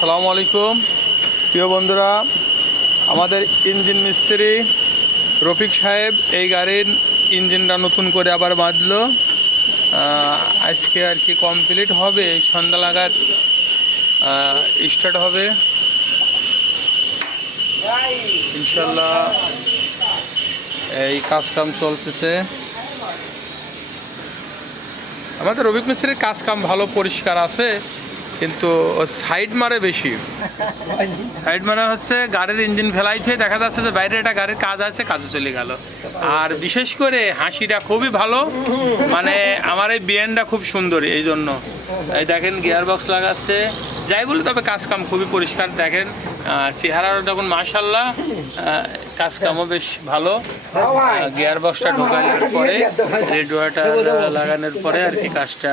আসসালামু আলাইকুম। প্রিয় বন্ধুরা, আমাদের ইঞ্জিন মিস্ত্রি রফিক সাহেব এই গাড়ির ইঞ্জিনটা নতুন করে আবার বাঁধল। আজকে আর কি কমপ্লিট হবে সন্ধ্যা লাগাত স্টার্ট হবে। ইনশাল্লাহ এই কাজ কাম চলতেছে। আমাদের রবিক মিস্ত্রির কাজ কাম ভালো, পরিষ্কার আছে। কিন্তু সাইড মারে বেশি। সাইড মারা হচ্ছে গাড়ির ইঞ্জিন ফেলাইছে দেখা যাচ্ছে যে বাইরে একটা গাড়ির কাজ আছে কাজে চলে গেল। আর বিশেষ করে হাসিটা খুবই ভালো মানে আমার এই বিএনটা খুব সুন্দর এই জন্য। এই দেখেন গিয়ার বক্স লাগাচ্ছে। যাই বলে তবে কাজ কাম খুবই পরিষ্কার। দেখেন চেহারা যখন মাশাল্লাহ কাজ কামও বেশ ভালো। গিয়ার বক্সটা ঢোকানোর পরে রেডিওটা লাগানোর পরে আর কি কাজটা